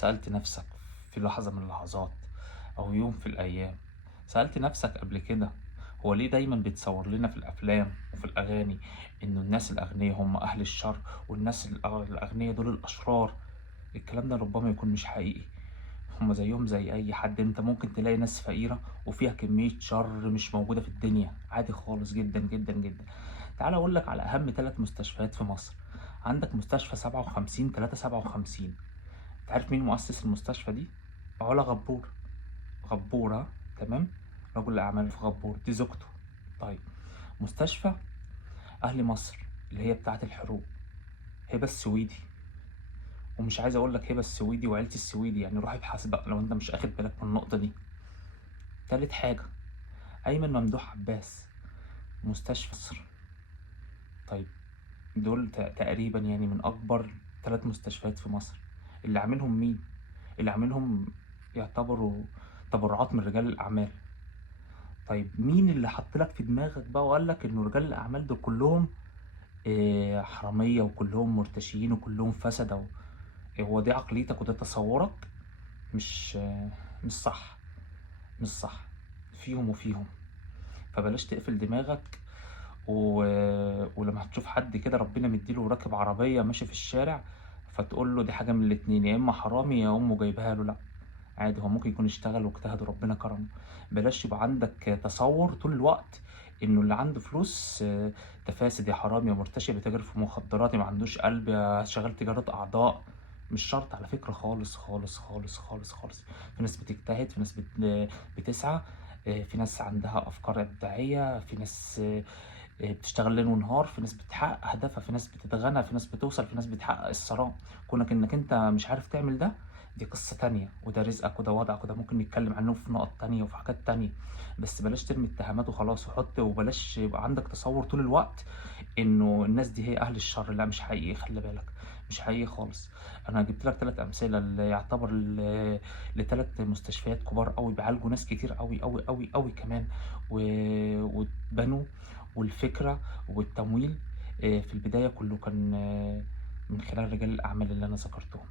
سألت نفسك في لحظة من اللحظات أو يوم في الأيام، سألت نفسك قبل كده هو ليه دايما بيتصور لنا في الأفلام وفي الأغاني إنه الناس الأغنياء هم أهل الشر والناس الأغنياء دول الأشرار؟ الكلام ده ربما يكون مش حقيقي. هم زيهم زي أي حد، أنت ممكن تلاقي ناس فقيرة وفيها كمية شر مش موجودة في الدنيا، عادي خالص جدا جدا جدا. تعال أقول لك على أهم 3 مستشفيات في مصر. عندك مستشفى 57 357. أنت عارف مين مؤسس المستشفى دي؟ علا غبور. غبور، ها؟ تمام. رجل الأعمال في غبور دي زوجته. طيب، مستشفى أهل مصر اللي هي بتاعة الحروق، هبة السويدي. ومش عايز أقول لك هبة السويدي وعيلة السويدي، يعني روح ابحث بقى لو أنت مش أخد بالك من النقطة دي. تالت حاجة، أيمن ممدوح عباس، مستشفى مصر. طيب، دول تقريبا يعني من أكبر 3 مستشفيات في مصر. اللي عاملهم مين؟ اللي عاملهم يعتبروا تبرعات من رجال الأعمال. طيب، مين اللي حط لك في دماغك بقى وقال لك إنه رجال الأعمال دول كلهم حرامية وكلهم مرتشيين وكلهم فسدة هو دي عقليتك وده تصورك؟ مش مش صح. مش صح. فيهم وفيهم. فبلاش تقفل دماغك و... ولما هتشوف حد كده ربنا مديله راكب عربية ماشي في الشارع فتقول له دي حاجة من الاتنين، يا إما حرامي يا أمه جايبها له. لأ، عادي، هو ممكن يكون اشتغل واجتهد وربنا كرمه. بلاش يبقى عندك تصور طول الوقت إنه اللي عنده فلوس ده فاسد يا حرامي يا مرتشي بيتاجر في مخدرات يا ما عندوش قلب يا شغال تجارة أعضاء. مش شرط على فكرة، خالص خالص خالص خالص خالص. في ناس بتجتهد، في ناس بتسعى، في ناس عندها أفكار إبداعية، في ناس بتشتغل ليل ونهار، في ناس بتحقق أهدافها، في ناس بتتغنى، في ناس بتوصل، في ناس بتحقق الثراء. كونك إنك أنت مش عارف تعمل ده، دي قصة تانية، وده رزقك وده وضعك وده ممكن نتكلم عنه في نقط تانية وفي حاجات تانية. بس بلاش ترمي اتهامات وخلاص وبلاش يبقى عندك تصور طول الوقت إنه الناس دي هي أهل الشر. لا، مش حقيقي، خلي بالك. مش حقيقي خالص. أنا جبت لك 3 أمثلة اللي يعتبر ل3 مستشفيات كبار أوي بيعالجوا ناس كتير أوي أوي أوي أوي كمان واتبنوا. والفكرة والتمويل في البداية كله كان من خلال رجال الأعمال اللي أنا ذكرتهم.